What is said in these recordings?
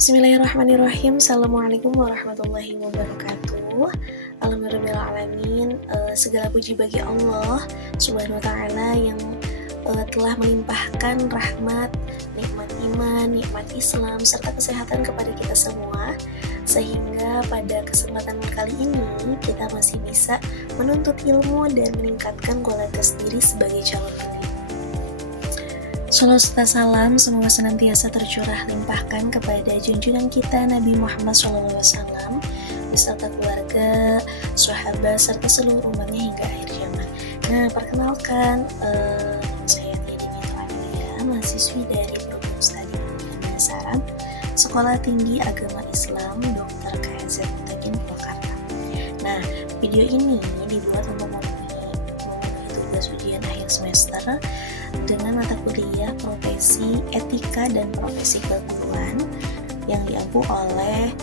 Bismillahirrahmanirrahim. Assalamualaikum warahmatullahi wabarakatuh. Alhamdulillahirrahmanirrahim. Segala puji bagi Allah Subhanahu wa ta'ala yang telah melimpahkan rahmat, nikmat iman, nikmat Islam, serta kesehatan kepada kita semua, sehingga pada kesempatan kali ini kita masih bisa menuntut ilmu dan meningkatkan kualitas diri sebagai calon pendidik. Salawat serta salam semoga senantiasa tercurah limpahkan kepada junjungan kita Nabi Muhammad SAW beserta keluarga, sahabat, serta seluruh umatnya hingga akhir zaman. Nah, perkenalkan, saya Teddy Nitwania, mahasiswi dari program studi pendidikan dasar Sekolah Tinggi Agama Islam Dr. KZ Mutakin Purwakarta. Nah, video ini dibuat untuk memenuhi tugas ujian akhir semester dengan mata kuliah profesi etika dan profesi keguruan yang diampu oleh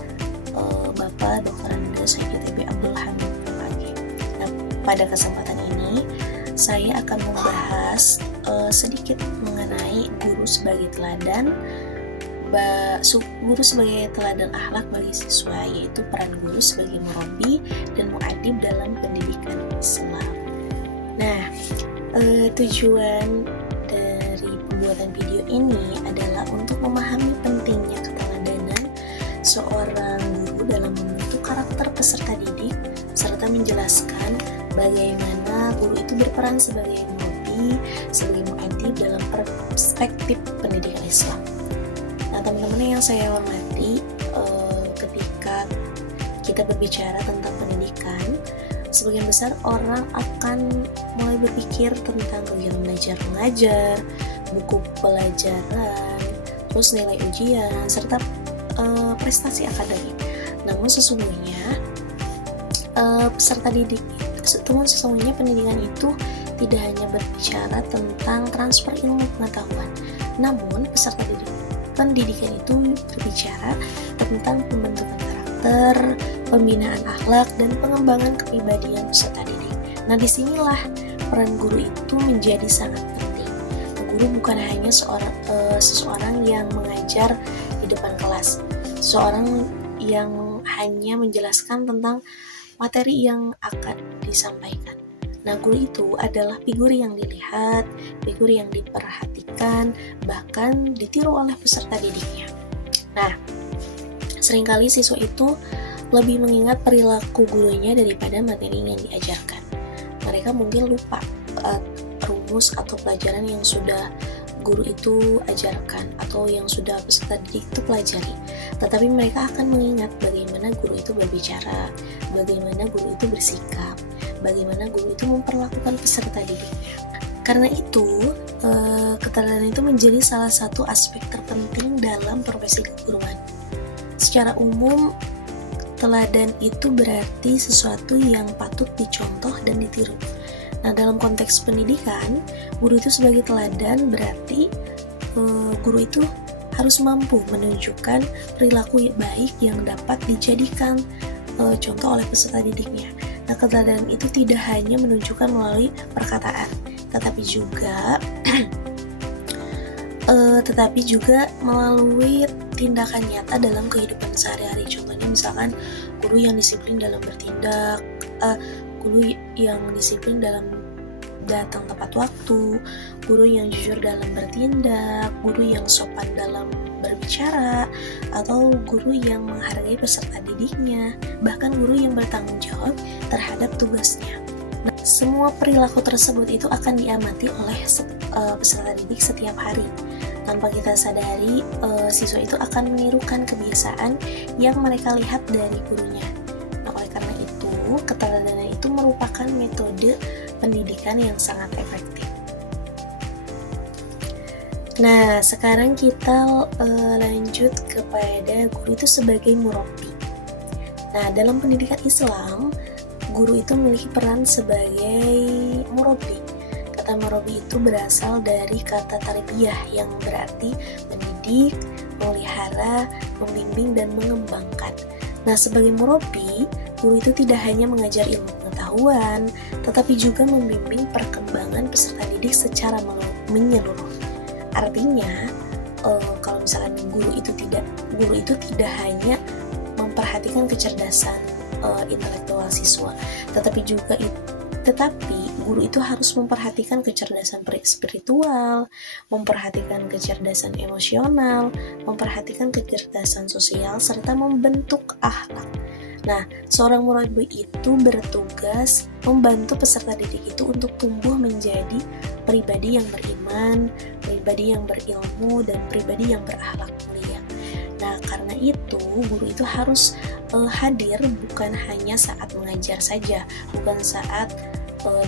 Bapak Dr. Andes HKTB Abdul Hamid PKG. Nah, pada kesempatan ini saya akan membahas sedikit mengenai guru sebagai teladan, guru sebagai teladan akhlak bagi siswa, yaitu peran guru sebagai murabi dan muadib dalam pendidikan Islam. Nah, tujuan dari pembuatan video ini adalah untuk memahami pentingnya keteladanan seorang guru dalam membentuk karakter peserta didik, serta menjelaskan bagaimana guru itu berperan sebagai murabi, sebagai muadib dalam perspektif pendidikan Islam. Nah, teman-teman yang saya hormati, ketika kita berbicara tentang pendidikan, sebagian besar orang akan mulai berpikir tentang kegiatan belajar mengajar, buku pelajaran, terus nilai ujian, serta prestasi akademik. Namun sesungguhnya sesungguhnya pendidikan itu tidak hanya berbicara tentang transfer ilmu pengetahuan, namun pendidikan itu berbicara tentang pembentukan karakter, pembinaan akhlak, dan pengembangan kepribadian peserta didik. Nah, disinilah peran guru itu menjadi sangat penting. Guru bukan hanya seseorang yang mengajar di depan kelas, seseorang yang hanya menjelaskan tentang materi yang akan disampaikan. Nah, guru itu adalah figur yang dilihat, figur yang diperhatikan, bahkan ditiru oleh peserta didiknya. Nah, seringkali siswa itu lebih mengingat perilaku gurunya daripada materi yang diajarkan. Mereka mungkin lupa rumus atau pelajaran yang sudah guru itu ajarkan atau yang sudah peserta didik itu pelajari. Tetapi mereka akan mengingat bagaimana guru itu berbicara, bagaimana guru itu bersikap, bagaimana guru itu memperlakukan peserta didiknya. Karena itu, keteladanan itu menjadi salah satu aspek terpenting dalam profesi keguruan. Secara umum, teladan itu berarti sesuatu yang patut dicontoh dan ditiru. Nah, dalam konteks pendidikan, guru itu sebagai teladan berarti guru itu harus mampu menunjukkan perilaku baik yang dapat dijadikan contoh oleh peserta didiknya. Nah, keteladanan itu tidak hanya menunjukkan melalui perkataan, tetapi juga melalui tindakan nyata dalam kehidupan sehari-hari. Contohnya misalkan guru yang disiplin dalam bertindak, guru yang disiplin dalam datang tepat waktu, guru yang jujur dalam bertindak, guru yang sopan dalam berbicara, atau guru yang menghargai peserta didiknya, bahkan guru yang bertanggung jawab terhadap tugasnya. Nah, semua perilaku tersebut itu akan diamati oleh peserta didik setiap hari. Tanpa kita sadari, siswa itu akan menirukan kebiasaan yang mereka lihat dari gurunya. Nah, oleh karena itu, keteladanan itu merupakan metode pendidikan yang sangat efektif. Nah, sekarang kita lanjut kepada guru itu sebagai murabi. Nah, dalam pendidikan Islam, guru itu memiliki peran sebagai murabi. Kata murabi itu berasal dari kata tarbiyah yang berarti mendidik, memelihara, membimbing, dan mengembangkan. Nah, sebagai murabi, guru itu tidak hanya mengajar ilmu pengetahuan, tetapi juga membimbing perkembangan peserta didik secara menyeluruh. Artinya, kalau misalkan guru itu tidak hanya memperhatikan kecerdasan intelektual siswa, tetapi guru itu harus memperhatikan kecerdasan spiritual, memperhatikan kecerdasan emosional, memperhatikan kecerdasan sosial, serta membentuk akhlak. Nah, seorang murabbi itu bertugas membantu peserta didik itu untuk tumbuh menjadi pribadi yang beriman, pribadi yang berilmu, dan pribadi yang berakhlak mulia. Nah, karena itu guru itu harus hadir bukan hanya saat mengajar saja, bukan saat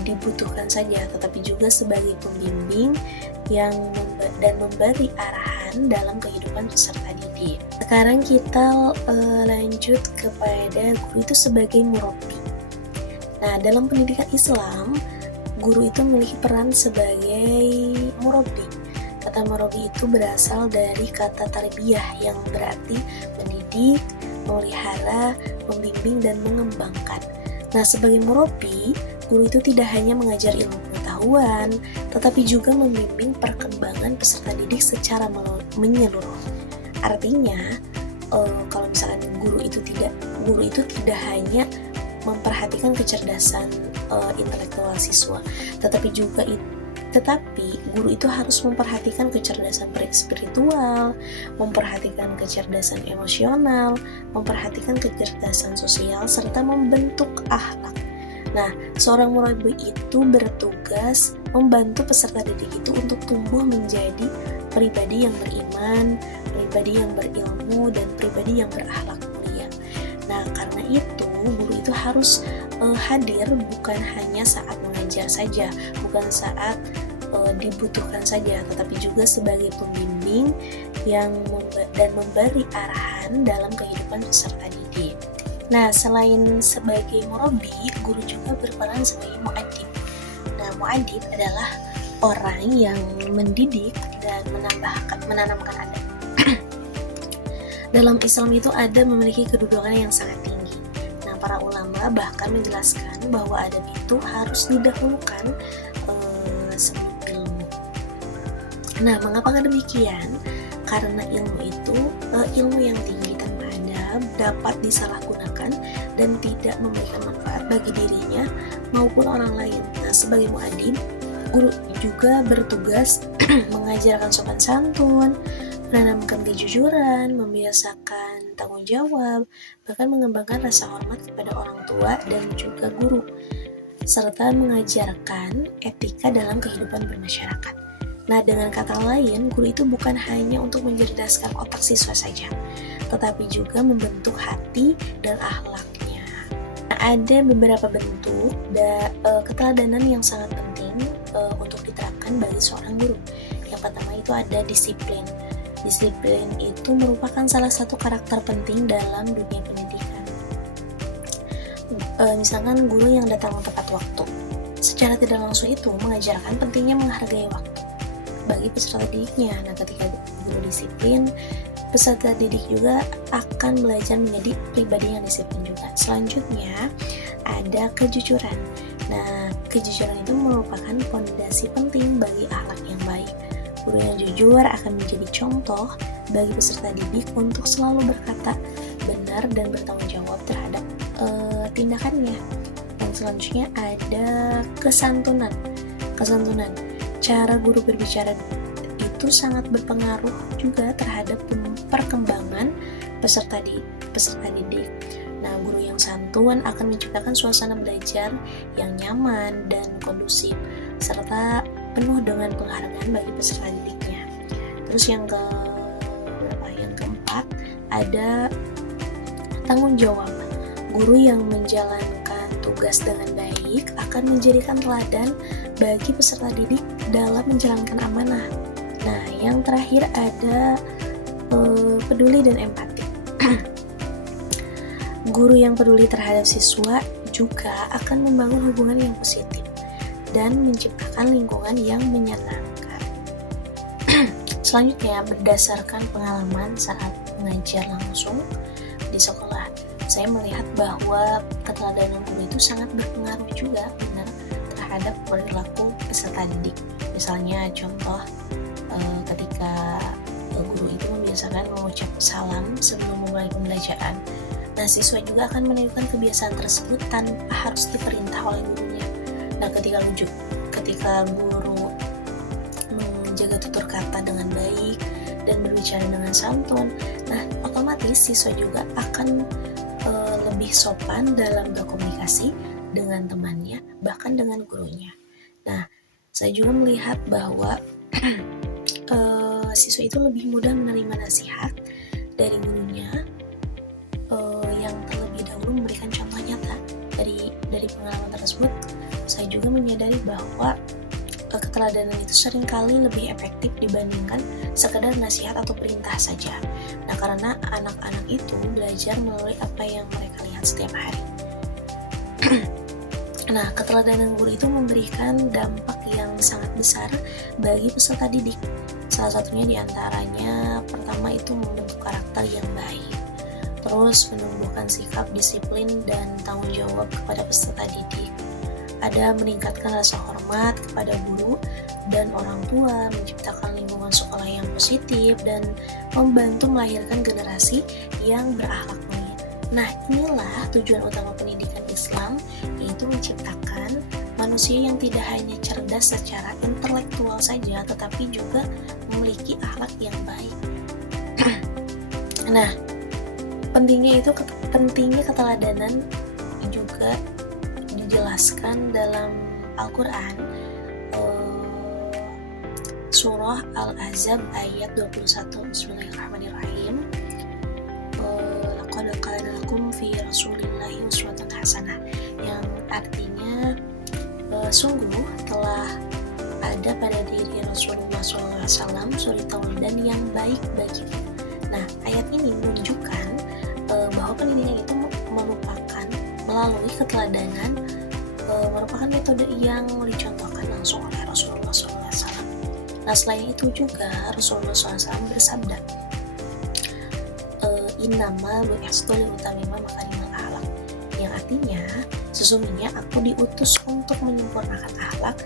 dibutuhkan saja, tetapi juga sebagai pembimbing dan memberi arahan dalam kehidupan peserta didik. Sekarang kita lanjut kepada guru itu sebagai murabbi. Nah, dalam pendidikan Islam, guru itu memiliki peran sebagai murabbi. Kata murabbi itu berasal dari kata tarbiyah yang berarti mendidik, memelihara, membimbing, dan mengembangkan. Nah, sebagai murabbi, guru itu tidak hanya mengajar ilmu pengetahuan, tetapi juga membimbing perkembangan peserta didik secara menyeluruh. Artinya, kalau misalkan guru itu tidak hanya memperhatikan kecerdasan intelektual siswa, tetapi guru itu harus memperhatikan kecerdasan spiritual, memperhatikan kecerdasan emosional, memperhatikan kecerdasan sosial, serta membentuk akhlak. Nah, seorang murabbi itu bertugas membantu peserta didik itu untuk tumbuh menjadi pribadi yang beriman, pribadi yang berilmu, dan pribadi yang berakhlak mulia. Nah, karena itu guru itu harus hadir bukan hanya saat mengajar saja, bukan saat dibutuhkan saja, tetapi juga sebagai pembimbing dan memberi arahan dalam kehidupan peserta didik. Nah, selain sebagai murabbi, guru juga berperan sebagai mu'addib. Nah, mu'addib adalah orang yang mendidik dan menanamkan adab. Dalam Islam itu adab memiliki kedudukan yang sangat tinggi. Nah, para ulama bahkan menjelaskan bahwa adab itu harus didahulukan sebelum ilmu. Nah, mengapa demikian? Karena ilmu itu ilmu yang tinggi tanpa adab dapat disalahgunakan dan tidak memberikan manfaat bagi dirinya maupun orang lain. Nah, sebagai mu'addib, guru juga bertugas mengajarkan sopan santun, menanamkan kejujuran, membiasakan tanggung jawab, bahkan mengembangkan rasa hormat kepada orang tua dan juga guru, serta mengajarkan etika dalam kehidupan bermasyarakat. Nah, dengan kata lain, guru itu bukan hanya untuk mencerdaskan otak siswa saja, tetapi juga membentuk hati dan akhlaknya. Nah, ada beberapa bentuk keteladanan yang sangat penting untuk diterapkan bagi seorang guru. Yang pertama itu ada disiplin. Disiplin itu merupakan salah satu karakter penting dalam dunia pendidikan. Misalkan guru yang datang tepat waktu. Secara tidak langsung itu mengajarkan pentingnya menghargai waktu bagi peserta didiknya. Nah, ketika guru disiplin, peserta didik juga akan belajar menjadi pribadi yang disiplin juga. Selanjutnya ada kejujuran. Nah, kejujuran itu merupakan fondasi penting bagi akhlak yang baik. Guru yang jujur akan menjadi contoh bagi peserta didik untuk selalu berkata benar dan bertanggung jawab terhadap tindakannya. Dan selanjutnya ada kesantunan. Cara guru berbicara itu sangat berpengaruh juga terhadap perkembangan peserta didik. Nah, guru yang santun akan menciptakan suasana belajar yang nyaman dan kondusif, serta penuh dengan penghargaan bagi peserta didiknya. Terus yang keempat ada tanggung jawab. Guru yang menjalankan tugas dengan baik akan menjadikan teladan bagi peserta didik dalam menjalankan amanah. Nah, yang terakhir ada peduli dan empati. Guru yang peduli terhadap siswa juga akan membangun hubungan yang positif dan menciptakan lingkungan yang menyenangkan. Selanjutnya, berdasarkan pengalaman saat mengajar langsung di sekolah, saya melihat bahwa keteladanan guru itu sangat berpengaruh juga benar terhadap perilaku peserta didik. Misalnya contoh ketika guru itu membiasakan mengucap salam sebelum memulai pembelajaran. Nah, siswa juga akan menirukan kebiasaan tersebut tanpa harus diperintah oleh gurunya. Nah, ketika guru menjaga tutur kata dengan baik dan berbicara dengan santun, nah otomatis siswa juga akan lebih sopan dalam berkomunikasi dengan temannya, bahkan dengan gurunya. Nah, saya juga melihat bahwa siswa itu lebih mudah menerima nasihat dari gurunya yang terlebih dahulu memberikan contoh nyata. Dari pengalaman tersebut, saya juga menyadari bahwa keteladanan itu seringkali lebih efektif dibandingkan sekedar nasihat atau perintah saja. Nah, karena anak-anak itu belajar melalui apa yang mereka lihat setiap hari. Nah, keteladanan guru itu memberikan dampak yang sangat besar bagi peserta didik. Salah satunya diantaranya, pertama itu membentuk karakter yang baik, terus menumbuhkan sikap disiplin dan tanggung jawab kepada peserta didik. Ada meningkatkan rasa hormat kepada guru dan orang tua, menciptakan lingkungan sekolah yang positif, dan membantu melahirkan generasi yang berakhlak mulia. Nah, inilah tujuan utama pendidikan Islam, yaitu menciptakan manusia yang tidak hanya cerdas secara intelektual saja, tetapi juga memiliki akhlak yang baik. Nah, pentingnya keteladanan juga dijelaskan dalam Al-Quran, surah Al-Ahzab ayat 21. Bismillahirrahmanirrahim. Laqad kana lakum fi Rasulillahi uswatun hasanah, yang artinya sungguh telah ada pada diri Rasulullah SAW suri tauladan yang baik bagimu. Nah, ayat ini menunjukkan bahwa pendidikan itu melalui keteladanan merupakan metode yang dicontohkan langsung oleh Rasulullah SAW. Nah, selain itu juga Rasulullah SAW bersabda, innama bu'istu liutammima makarimal akhlak, yang artinya sesungguhnya aku diutus untuk menyempurnakan akhlak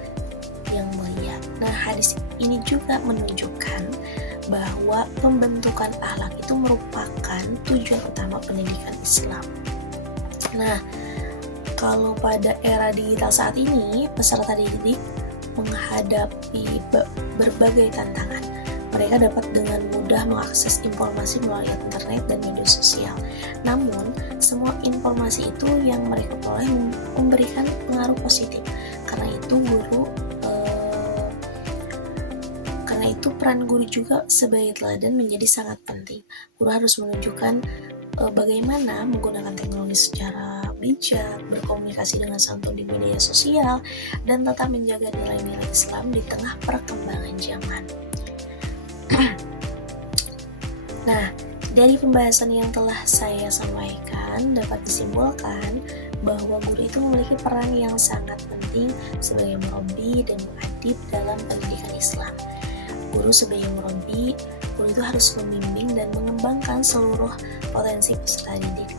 yang mulia. Nah, hadis ini juga menunjukkan bahwa pembentukan akhlak itu merupakan tujuan utama pendidikan Islam. Nah, kalau pada era digital saat ini, peserta didik menghadapi berbagai tantangan. Mereka dapat dengan mudah mengakses informasi melalui internet dan media sosial. Namun, semua informasi itu yang mereka peroleh memberikan pengaruh positif. Karena itu peran guru juga sebagai teladan menjadi sangat penting. Guru harus menunjukkan bagaimana menggunakan teknologi secara bijak, berkomunikasi dengan santun di media sosial, dan tetap menjaga nilai-nilai Islam di tengah perkembangan zaman. Nah, dari pembahasan yang telah saya sampaikan dapat disimpulkan bahwa guru itu memiliki peran yang sangat penting sebagai murabbi dan mu'adib dalam pendidikan Islam. Guru sebagai murabbi, guru itu harus membimbing dan mengembangkan seluruh potensi peserta didik.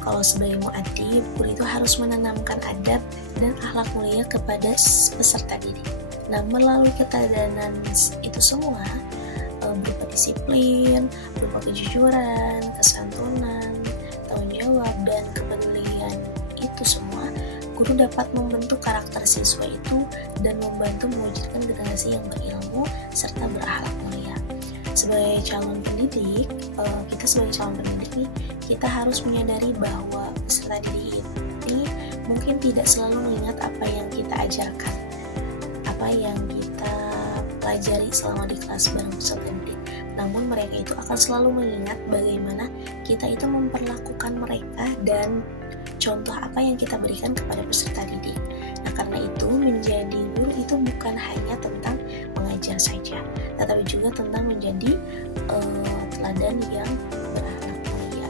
Kalau sebagai mu'adib, guru itu harus menanamkan adab dan akhlak mulia kepada peserta didik. Nah, melalui keteladanan itu semua, berupa disiplin, berupa kejujuran, kesantunan, tanggung jawab, dan kepedulian, itu semua guru dapat membentuk karakter siswa itu dan membantu mewujudkan generasi yang berilmu serta berakhlak mulia. Sebagai calon pendidik, kita harus menyadari bahwa peserta didik ini mungkin tidak selalu mengingat apa yang kita ajarkan, apa yang kita pelajari selama di kelas bareng peserta didik. Namun mereka itu akan selalu mengingat bagaimana kita itu memperlakukan mereka dan contoh apa yang kita berikan kepada peserta didik. Nah, karena itu menjadi guru itu bukan hanya tentang mengajar saja, tetapi juga tentang menjadi teladan yang berakhlak mulia.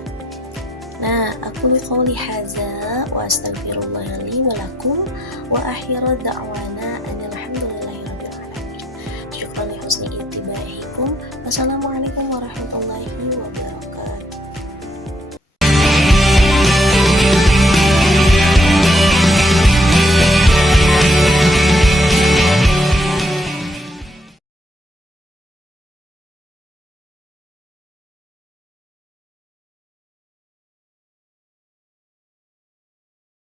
Nah, aku qouli hadza wa astaghfirullah li wa lakum wa akhiru da'wana